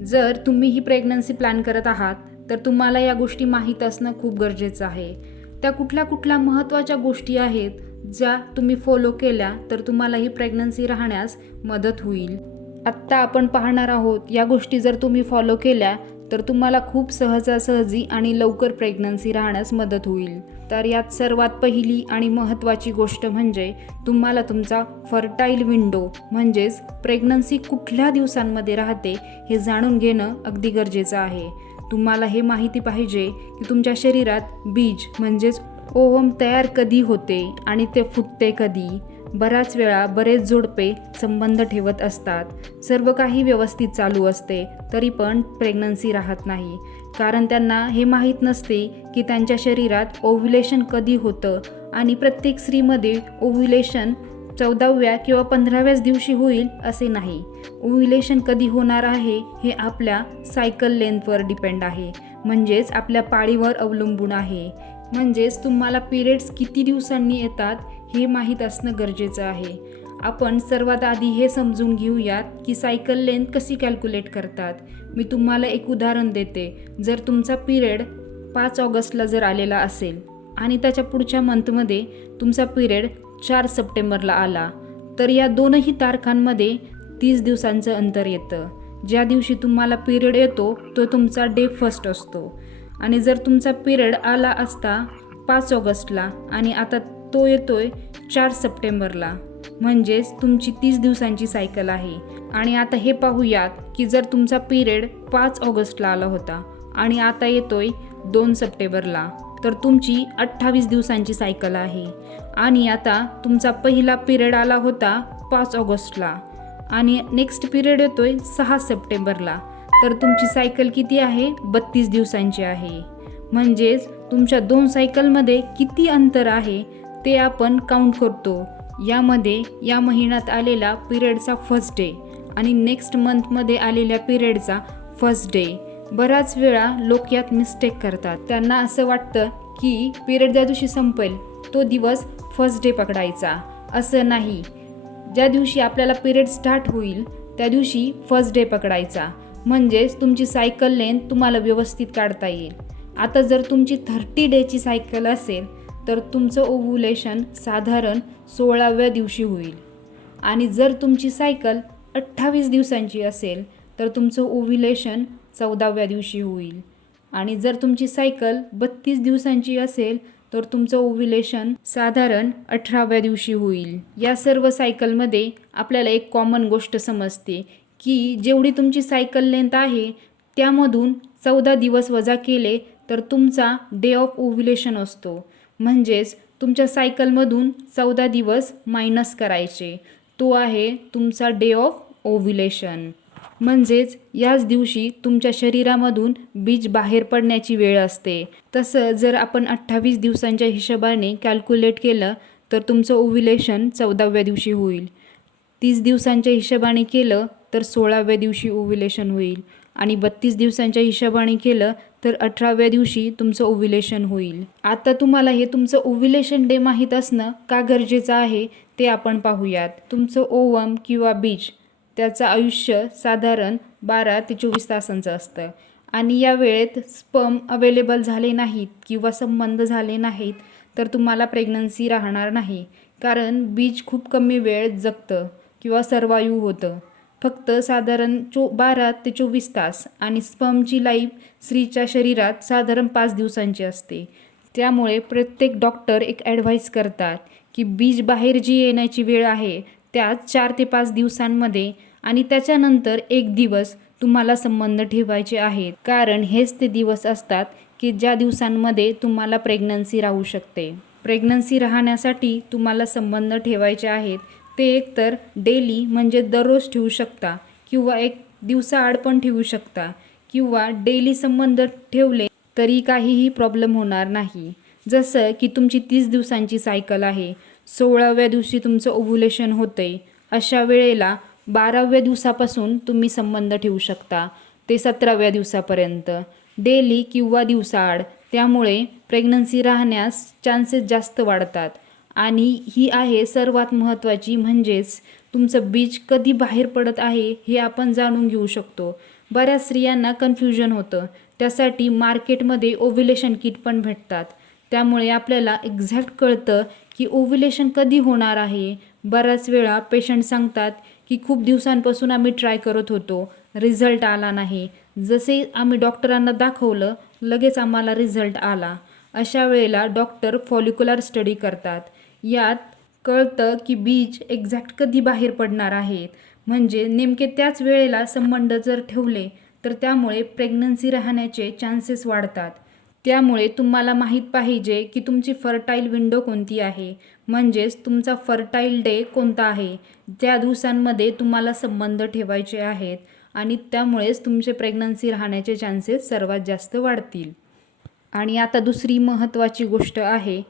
जर तुम्ही ही pregnancy plan करत आहात तर तुम्हाला या गोष्टी माहीत असणं खूप गरजेचं आहे. त्या कुठल्या महत्त्वाच्या गोष्टी आहेत ज्या तुम्ही फॉलो केल्या तर तुम्हाला ही प्रेग्नन्सी राहण्यास मदत होईल. आत्ता आपण पाहणार आहोत या गोष्टी जर तुम्ही फॉलो केल्या तर तुम्हाला खूप सहजासहजी आणि लवकर प्रेग्नन्सी राहण्यास मदत होईल. तर यात सर्वात पहिली आणि महत्त्वाची गोष्ट म्हणजे तुम्हाला तुमचा फर्टाईल विंडो म्हणजेच प्रेग्नन्सी कुठल्या दिवसांमध्ये राहते हे जाणून घेणं अगदी गरजेचं आहे. तुम्हाला हे माहिती पाहिजे की तुमच्या शरीरात बीज म्हणजेच ओव्हम तयार कधी होते आणि ते फुटते कधी. बऱ्याच वेळा बरेच जोडपे संबंध ठेवत असतात, सर्व काही व्यवस्थित चालू असते, तरी पण प्रेग्नन्सी राहत नाही. कारण त्यांना हे माहीत नसते की त्यांच्या शरीरात ओव्ह्युलेशन कधी होतं आणि प्रत्येक स्त्रीमध्ये ओव्ह्युलेशन 14व्या किंवा 15व्याच दिवशी होईल असे नाही. ओव्ह्युलेशन कधी होणार आहे हे आपल्या सायकल लेंथवर डिपेंड आहे, म्हणजेच आपल्या पाळीवर अवलंबून आहे. म्हणजेच तुम्हाला पिरियड्स किती दिवसांनी येतात हे माहीत असणं गरजेचं आहे. आपण सर्वात आधी हे समजून घेऊयात की सायकल लेंथ कशी कॅल्क्युलेट करतात. मी तुम्हाला एक उदाहरण देते. जर तुमचा पिरियड 5 ऑगस्टला जर आलेला असेल आणि त्याच्या पुढच्या मंथमध्ये तुमचा पिरियड 4 सप्टेंबरला आला तर या दोनही तारखांमध्ये 30 दिवसांचं अंतर येतं. ज्या दिवशी तुम्हाला पिरियड येतो तो तुमचा डे फर्स्ट असतो आणि जर तुमचा पिरियड आला असता 5 ऑगस्टला आणि आता तो येतोय 4 सप्टेंबरला, म्हणजेच तुमची 30 दिवसांची सायकल आहे. आणि आता हे पाहूयात की जर तुमचा पिरियड 5 ऑगस्टला आला होता आणि आता येतोय 2 सप्टेंबरला तर तुमची 28 दिवसांची सायकल आहे. आणि आता तुमचा पहिला पिरियड आला होता 5 ऑगस्टला आणि नेक्स्ट पिरियड येतोय 6 सप्टेंबरला तर तुमची सायकल किती आहे? 32 दिवसांची आहे. म्हणजेच तुमच्या 2 सायकलमध्ये किती अंतर आहे ते आपण काउंट करतो. यामध्ये या महिन्यात आलेला पिरियडचा फर्स्ट डे आणि नेक्स्ट मंथमध्ये आलेल्या पिरियडचा फर्स्ट डे. बऱ्याच वेळा लोक यात मिस्टेक करतात. त्यांना असं वाटतं की पिरियड ज्या दिवशी संपेल तो दिवस फर्स्ट डे पकडायचा. असं नाही. ज्या दिवशी आपल्याला पिरियड स्टार्ट होईल त्या दिवशी फर्स्ट डे पकडायचा, म्हणजेच तुमची सायकल लेंथ तुम्हाला व्यवस्थित काढता येईल. आता जर तुमची 30 डेची सायकल असेल तर तुमचं ओव्ह्युलेशन साधारण 16व्या दिवशी होईल. आणि जर तुमची सायकल 28 दिवसांची असेल तर तुमचं ओव्ह्युलेशन 14व्या दिवशी होईल. आणि जर तुमची सायकल 32 दिवसांची असेल तर तुमचं ओव्ह्युलेशन साधारण 18व्या दिवशी होईल. या सर्व सायकलमध्ये आपल्याला एक कॉमन गोष्ट समजते की जेवढी तुमची सायकल लेंथ आहे त्यामधून 14 दिवस वजा केले तर तुमचा डे ऑफ ओव्ह्युलेशन असतो. म्हणजेच तुमच्या सायकलमधून 14 दिवस मायनस करायचे. तो आहे तुमचा डे ऑफ ओव्ह्युलेशन. म्हणजेच याच दिवशी तुमच्या शरीरामधून बीज बाहेर पडण्याची वेळ असते. तसं जर आपण 28 दिवसांच्या हिशोबाने कॅल्क्युलेट केलं तर तुमचं ओव्ह्युलेशन 14व्या दिवशी होईल. 30 दिवसांच्या हिशोबाने केलं तर 16व्या दिवशी ओव्ह्युलेशन होईल आणि 32 दिवसांच्या हिशोबाने केलं तर 18व्या दिवशी तुमचं ओव्ह्युलेशन होईल. आता तुम्हाला हे तुमचं ओव्ह्युलेशन डे माहीत असणं का गरजेचं आहे ते आपण पाहूयात. तुमचं ओव्हम किंवा बीज त्याचं आयुष्य साधारण 12 ते 24 तासांचं असतं आणि या वेळेत स्पर्म अवेलेबल झाले नाहीत किंवा संबंध झाले नाहीत तर तुम्हाला प्रेग्नन्सी राहणार नाही. कारण बीज खूप कमी वेळ जगतं किंवा सर्वायू होतं, फक्त साधारण 12 ते 24 तास. आणि स्पर्मची लाईफ स्त्रीच्या शरीरात साधारण 5 दिवसांची असते. त्यामुळे प्रत्येक डॉक्टर एक ॲडव्हाइस करतात की बीज बाहेर जी येण्याची वेळ आहे त्यात 4 ते 5 दिवसांमध्ये आणि त्याच्यानंतर 1 दिवस तुम्हाला संबंध ठेवायचे आहेत. कारण हेच ते दिवस असतात की ज्या दिवसांमध्ये तुम्हाला प्रेग्नन्सी राहू शकते. प्रेग्नन्सी राहण्यासाठी तुम्हाला संबंध ठेवायचे आहेत ते एकतर डेली म्हणजे दररोज ठेवू शकता किंवा 1 दिवसाआड पण ठेवू शकता किंवा डेली संबंध ठेवले तरी काहीही प्रॉब्लेम होणार नाही. जसं की तुमची 30 दिवसांची सायकल आहे, 16व्या दिवशी तुमचं ओव्ह्युलेशन होते, अशा वेळेला 12व्या दिवसापासून तुम्ही संबंध ठेवू शकता ते 17व्या दिवसापर्यंत डेली किंवा दिवसाआड. त्यामुळे प्रेग्नन्सी राहण्यास चान्सेस जास्त वाढतात. आणि ही आहे सर्वात महत्त्वाची, म्हणजेच तुमचं बीज कधी बाहेर पडत आहे हे आपण जाणून घेऊ शकतो. बऱ्याच स्त्रियांना कन्फ्युजन होतं, त्यासाठी मार्केटमध्ये ओव्युलेशन किट पण भेटतात. त्यामुळे आपल्याला एक्झॅक्ट कळतं की ओव्युलेशन कधी होणार आहे. बऱ्याच वेळा पेशंट सांगतात की खूप दिवसांपासून आम्ही ट्राय करत होतो, रिझल्ट आला नाही. जसे आम्ही डॉक्टरांना दाखवलं, लगेच आम्हाला रिझल्ट आला. अशा वेळेला डॉक्टर फॉलिक्युलर स्टडी करतात. यात कळतं की बीज एक्झॅक्ट कधी बाहेर पडणार आहेत. म्हणजे नेमके त्याच वेळेला संबंध जर ठेवले तर त्यामुळे प्रेग्नन्सी राहण्याचे चान्सेस वाढतात. त्यामुळे तुम्हाला माहीत पाहिजे की तुमची फर्टाईल विंडो कोणती आहे, म्हणजेच तुमचा फर्टाईल डे कोणता आहे. त्या दिवसांमध्ये तुम्हाला संबंध ठेवायचे आहेत आणि त्यामुळेच तुमचे प्रेग्नन्सी राहण्याचे चान्सेस सर्वात जास्त वाढतील. आणि आता दुसरी महत्त्वाची गोष्ट आहे,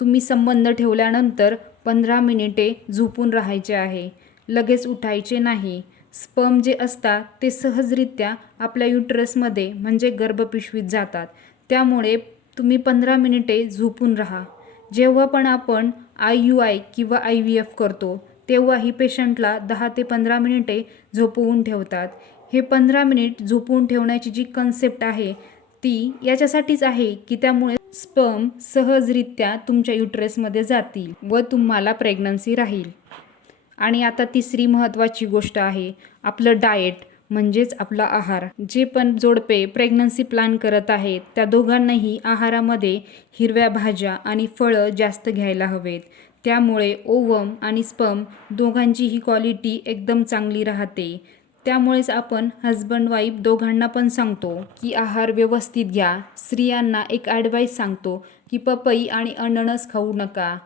तुम्ही संबंध ठेवल्यानंतर 15 मिनिटे झोपून राहायचे आहे, लगेच उठायचे नाही. स्पर्म जे असतात ते सहजरित्या आपल्या युटरसमध्ये म्हणजे गर्भपिशवीत जातात. त्यामुळे तुम्ही 15 मिनिटे झोपून राहा. जेव्हा पण आपण IUI किंवा IVF करतो तेव्हाही पेशंटला 10 ते 15 मिनिटे झोपवून ठेवतात. हे 15 मिनिट झोपवून ठेवण्याची जी कन्सेप्ट आहे ती याच्यासाठीच आहे की त्यामुळे स्पर्म सहजरित्या तुमच्या युटरसमध्ये जातील व तुम्हाला प्रेग्नन्सी राहील. आणि आता तिसरी महत्त्वाची गोष्ट आहे आपलं डाएट, म्हणजेच आपला आहार. जे पण जोडपे प्रेग्नन्सी प्लॅन करत आहेत त्या दोघांनाही आहारामध्ये हिरव्या भाज्या आणि फळं जास्त घ्यायला हवेत. त्यामुळे ओवम आणि स्पर्म दोघांचीही क्वालिटी एकदम चांगली राहते. त्यामुळेच आपण हजबंड वाईफ दोघांना पण सांगतो की आहार व्यवस्थित घ्या. स्त्रियांना एक ॲडवाईस सांगतो की पपई आणि अननस खाऊ नका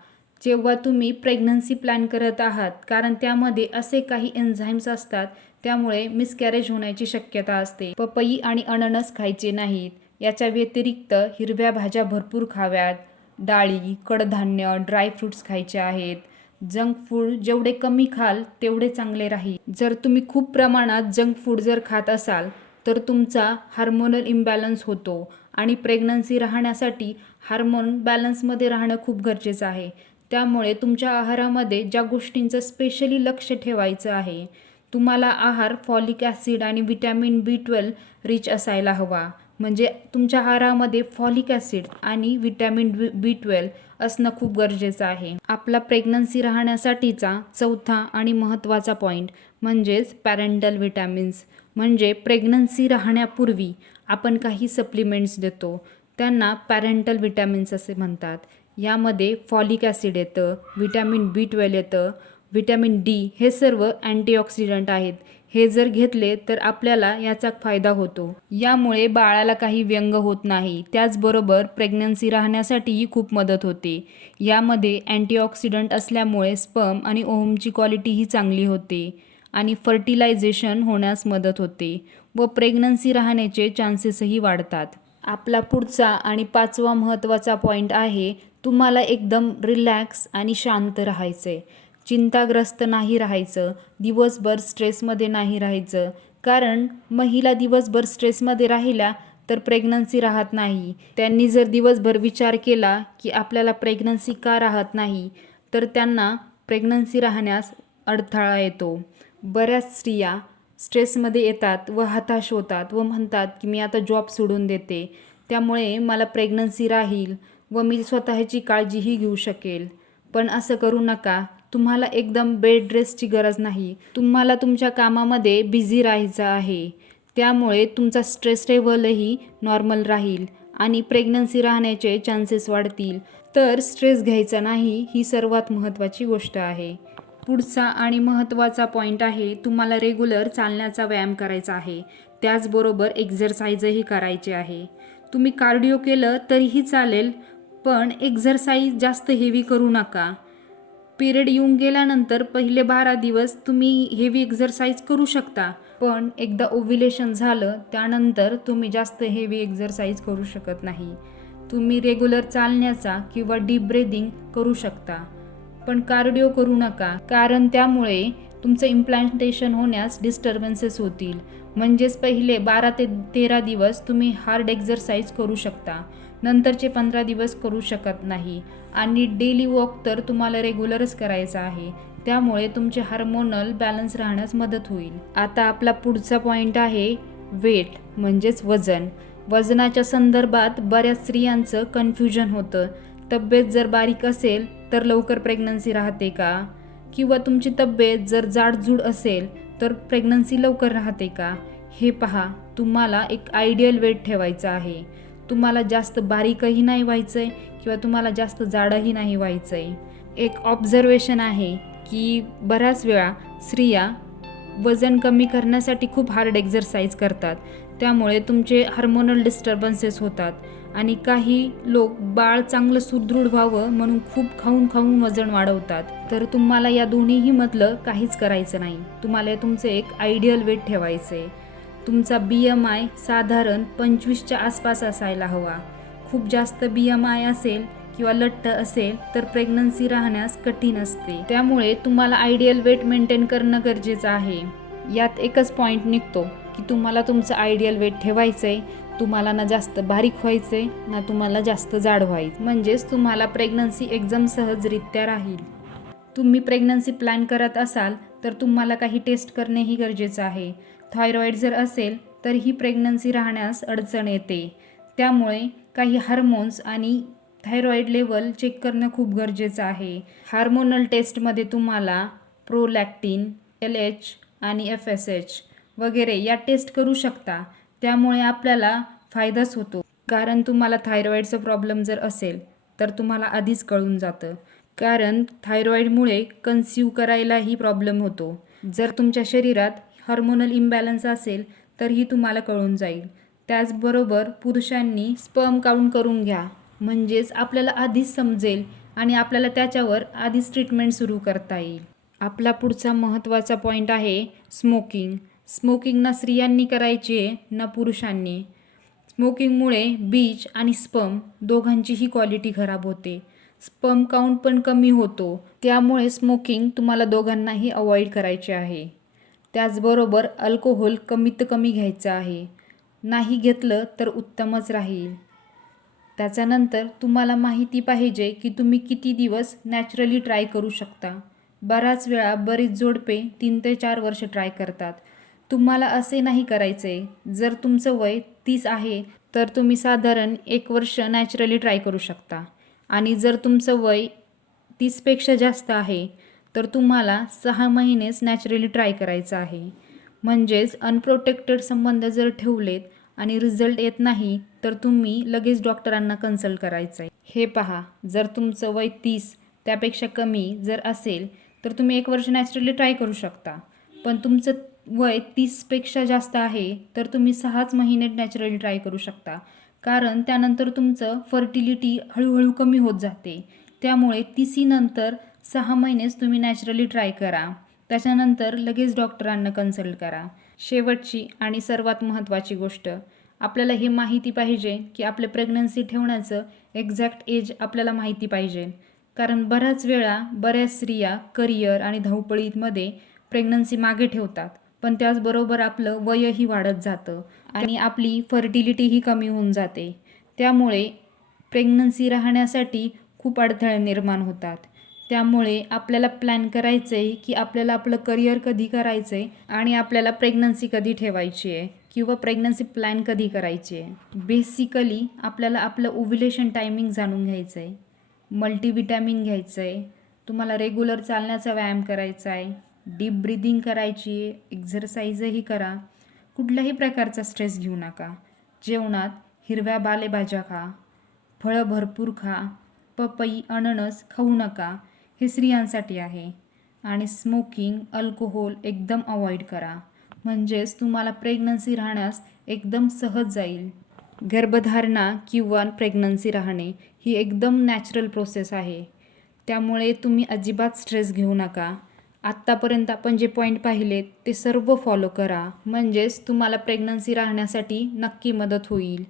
जेव्हा तुम्ही प्रेग्नन्सी प्लॅन करत आहात, कारण त्यामध्ये असे काही एन्झाईम्स असतात त्यामुळे मिसकॅरेज होण्याची शक्यता असते. पपई आणि अननस खायचे नाहीत. याच्या व्यतिरिक्त हिरव्या भाज्या भरपूर खाव्यात, डाळी, कडधान्य, ड्रायफ्रूट्स खायचे आहेत. जंक फूड जेवढे कमी खाल तेवढे चांगले राहील. जर तुम्ही खूप प्रमाणात जंक फूड जर खात असाल तर तुमचा हार्मोनल इम्बॅलन्स होतो आणि प्रेग्नन्सी राहण्यासाठी हार्मोन बॅलन्समध्ये राहणं खूप गरजेचं आहे. त्यामुळे तुमच्या आहारामध्ये ज्या गोष्टींचं स्पेशली लक्ष ठेवायचं आहे, तुम्हाला आहार फॉलिक ॲसिड आणि व्हिटॅमिन B12 रिच असायला हवा. म्हणजे तुमच्या आहारामध्ये फॉलिक ॲसिड आणि व्हिटॅमिन B12 असणं खूप गरजेचं आहे. आपला प्रेग्नन्सी राहण्यासाठीचा चौथा आणि महत्त्वाचा पॉईंट म्हणजेच पॅरेंटल व्हिटॅमिन्स. म्हणजे प्रेग्नन्सी राहण्यापूर्वी आपण काही सप्लिमेंट्स देतो, त्यांना पॅरेंटल व्हिटॅमिन्स असे म्हणतात. यामध्ये फॉलिक ॲसिड येतं, व्हिटॅमिन B12 येतं, व्हिटॅमिन D हे सर्व अँटीऑक्सिडंट आहेत. हे जर घेतले तर आपल्याला याचा फायदा होतो. यामुळे बाळाला काही व्यंग होत नाही. त्याचबरोबर प्रेग्नन्सी राहण्यासाठीही खूप मदत होते. यामध्ये अँटीऑक्सिडंट असल्यामुळे स्पर्म आणि ओव्हमची क्वालिटीही चांगली होते आणि फर्टिलायझेशन होण्यास मदत होते व प्रेग्नन्सी राहण्याचे चान्सेसही वाढतात. आपला पुढचा आणि पाचवा महत्त्वाचा पॉईंट आहे, तुम्हाला एकदम रिलॅक्स आणि शांत राहायचे, चिंताग्रस्त नाही राहायचं, दिवसभर स्ट्रेसमध्ये नाही राहायचं. कारण महिला दिवसभर स्ट्रेसमध्ये राहिल्या तर प्रेग्नन्सी राहत नाही. त्यांनी जर दिवसभर विचार केला की आपल्याला प्रेग्नन्सी का राहत नाही तर त्यांना प्रेग्नन्सी राहण्यास अडथळा येतो. बऱ्याच स्त्रिया स्ट्रेसमध्ये येतात व हताश होतात व म्हणतात की मी आता जॉब सोडून देते, त्यामुळे मला प्रेग्नन्सी राहील व मी स्वतःची काळजीही घेऊ शकेल. पण असं करू नका. तुम्हाला एकदम बेड रेस्टची गरज नाही. तुम्हाला तुमच्या कामामध्ये बिझी राहायचं आहे. त्यामुळे तुमचा स्ट्रेस लेवलही नॉर्मल राहील आणि प्रेग्नन्सी राहण्याचे चान्सेस वाढतील. तर स्ट्रेस घ्यायचा नाही, ही सर्वात महत्त्वाची गोष्ट आहे. पुढचा आणि महत्त्वाचा पॉईंट आहे, तुम्हाला रेग्युलर चालण्याचा व्यायाम करायचा आहे. त्याचबरोबर एक्झरसाइजही करायचे आहे. तुम्ही कार्डिओ केलं तरीही चालेल, पण एक्झरसाइज जास्त हेवी करू नका. पिरियड येऊन गेल्यानंतर पहिले 12 दिवस तुम्ही हेवी एक्झरसाइज करू शकता, पण एकदा ओव्युलेशन झालं त्यानंतर तुम्ही जास्त हेवी एक्झरसाइज करू शकत नाही. तुम्ही रेग्युलर चालण्याचा किंवा डीप ब्रेदिंग करू शकता, पण कार्डिओ करू नका, कारण त्यामुळे तुमचं इम्प्लांटेशन होण्यास डिस्टर्बन्सेस होतील. म्हणजेच पहिले 12 ते 13 दिवस तुम्ही हार्ड एक्झरसाइज करू शकता, नंतरचे 15 दिवस करू शकत नाही. आणि डेली वॉक तर तुम्हाला रेग्युलरच करायचा आहे, त्यामुळे तुमचे हार्मोनल बॅलन्स राहण्यास मदत होईल. आता आपला पुढचा पॉईंट आहे वेट म्हणजेच वजनाच्या संदर्भात बऱ्याच स्त्रियांचं कन्फ्युजन होतं. तब्येत जर बारीक असेल तर लवकर प्रेग्नन्सी राहते का? किंवा तुमची तब्येत जर जाडजूड असेल तर प्रेग्नन्सी लवकर राहते का? हे पहा, तुम्हाला एक आयडियल वेट ठेवायचं आहे. तुम्हाला जास्त बारीकही नाही व्हायचं आहे किंवा तुम्हाला जास्त जाडही नाही व्हायचं आहे. एक ऑब्झर्वेशन आहे की बऱ्याच वेळा स्त्रिया वजन कमी करण्यासाठी खूप हार्ड एक्झरसाइज करतात. त्यामुळे तुमचे हार्मोनल डिस्टर्बन्सेस होतात आणि काही लोक बाळ चांगलं सुदृढ व्हावं म्हणून खूप खाऊन वजन वाढवतात. तर तुम्हाला या दोन्हीही मधलं काहीच करायचं नाही. तुम्हाला तुमचं एक आयडियल वेट ठेवायचं आहे. तुमचा BMI साधारण 25च्या आसपास असायला हवा. खूप जास्त BMI असेल किंवा लठ्ठ असेल तर प्रेग्नन्सी राहण्यास कठीण असते. त्यामुळे तुम्हाला आयडियल वेट मेंटेन करणं गरजेचं आहे. यात एकच पॉईंट निघतो की तुम्हाला तुमचं आयडियल वेट ठेवायचं आहे. तुम्हाला ना जास्त बारीक व्हायचं आहे ना तुम्हाला जास्त जाड व्हायचं, म्हणजेच तुम्हाला प्रेग्नन्सी एकदम सहजरित्या राहील. तुम्ही प्रेग्नन्सी प्लॅन करत असाल तर तुम्हाला काही टेस्ट करणेही गरजेचं आहे. थायरॉईड जर असेल तर ही प्रेग्नन्सी राहण्यास अडचण येते. त्यामुळे काही हार्मोन्स आणि थायरॉईड लेवल चेक करणं खूप गरजेचं आहे. हार्मोनल टेस्टमध्ये तुम्हाला प्रोलॅक्टिन, LH आणि FSH वगैरे या टेस्ट करू शकता. त्यामुळे आपल्याला फायदाच होतो. कारण तुम्हाला थायरॉईडचा प्रॉब्लेम जर असेल तर तुम्हाला आधीच कळून जातं. कारण थायरॉईडमुळे कन्सीव्ह करायलाही प्रॉब्लेम होतो. जर तुमच्या शरीरात हार्मोनल इम्बॅलन्स असेल तरीही तुम्हाला कळून जाईल. त्याचबरोबर पुरुषांनी स्पर्म काउंट करून घ्या, म्हणजेच आपल्याला आधीच समजेल आणि आपल्याला त्याच्यावर आधीच ट्रीटमेंट सुरू करता येईल. आपला पुढचा महत्त्वाचा पॉईंट आहे स्मोकिंग. स्मोकिंग ना स्त्रियांनी करायची आहे ना पुरुषांनी. स्मोकिंगमुळे बीज आणि स्पर्म दोघांचीही क्वालिटी खराब होते. स्पर्म काउंट पण कमी होतो. त्यामुळे स्मोकिंग तुम्हाला दोघांनाही अवॉइड करायचे आहे. त्याचबरोबर अल्कोहोल कमीत कमी घ्यायचं आहे. नाही घेतलं तर उत्तमच राहील. त्याच्यानंतर तुम्हाला माहिती पाहिजे की तुम्ही किती दिवस नॅचरली ट्राय करू शकता. बराच वेळा बरीच जोडपे 3 ते 4 वर्ष ट्राय करतात. तुम्हाला असे नाही करायचे. जर तुमचं वय 30 आहे तर तुम्ही साधारण 1 वर्ष नॅचरली ट्राय करू शकता आणि जर तुमचं वय 30पेक्षा जास्त आहे तर तुम्हाला 6 महिनेच नॅचरली ट्राय करायचं आहे. म्हणजेच अनप्रोटेक्टेड संबंध जर ठेवलेत आणि रिझल्ट येत नाही तर तुम्ही लगेच डॉक्टरांना कन्सल्ट करायचं आहे. हे पहा, जर तुमचं वय 30 त्यापेक्षा कमी जर असेल तर तुम्ही 1 वर्ष नॅचरली ट्राय करू शकता. पण तुमचं वय 30पेक्षा जास्त आहे तर तुम्ही 6च महिने नॅचरली ट्राय करू शकता. कारण त्यानंतर तुमचं फर्टिलिटी हळूहळू कमी होत जाते. त्यामुळे 30 नंतर 6 महिनेच तुम्ही नॅचरली ट्राय करा. त्याच्यानंतर लगेच डॉक्टरांना कन्सल्ट करा. शेवटची आणि सर्वात महत्त्वाची गोष्ट, आपल्याला हे माहिती पाहिजे की आपले प्रेग्नन्सी ठेवण्याचं एक्झॅक्ट एज आपल्याला माहिती पाहिजे. कारण बऱ्याच वेळा बऱ्याच स्त्रिया करिअर आणि धावपळीमध्ये प्रेग्नन्सी मागे ठेवतात. पण त्याचबरोबर आपलं वयही वाढत जातं आणि आपली फर्टिलिटीही कमी होऊन जाते. त्यामुळे प्रेग्नन्सी राहण्यासाठी खूप अडथळे निर्माण होतात. त्यामुळे आपल्याला प्लॅन करायचं आहे की आपल्याला आपलं करिअर कधी करायचं आहे आणि आपल्याला प्रेग्नन्सी कधी ठेवायची आहे किंवा प्रेग्नन्सी प्लॅन कधी करायची आहे. बेसिकली आपल्याला आपलं ओव्ह्युलेशन टायमिंग जाणून घ्यायचं आहे. मल्टीव्हिटॅमिन घ्यायचं आहे. तुम्हाला रेग्युलर चालण्याचा व्यायाम करायचा आहे. डीप ब्रिदिंग करायची आहे. एक्झरसाइजही करा. कुठल्याही प्रकारचा स्ट्रेस घेऊ नका. जेवणात हिरव्या पालेभाज्या खा. फळं भरपूर खा. पपई, अननस खाऊ नका. हे स्त्रियांसाठी आहे. आणि स्मोकिंग, अल्कोहोल एकदम अवॉइड करा. म्हणजेच तुम्हाला प्रेग्नन्सी राहण्यास एकदम सहज जाईल. गर्भधारणा किंवा प्रेग्नन्सी राहणे ही एकदम नॅचरल प्रोसेस आहे. त्यामुळे तुम्ही अजिबात स्ट्रेस घेऊ नका. आत्तापर्यंत आपण जे पॉईंट पाहिलेत ते सर्व फॉलो करा. म्हणजेच तुम्हाला प्रेग्नन्सी राहण्यासाठी नक्की मदत होईल.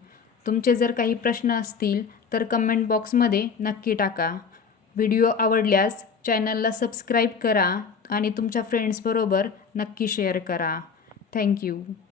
तुमचे जर काही प्रश्न असतील तर कमेंट बॉक्समध्ये नक्की टाका. व्हिडिओ आवडल्यास चॅनलला सबस्क्राईब करा आणि तुमच्या फ्रेंड्सबरोबर नक्की शेअर करा. थँक्यू.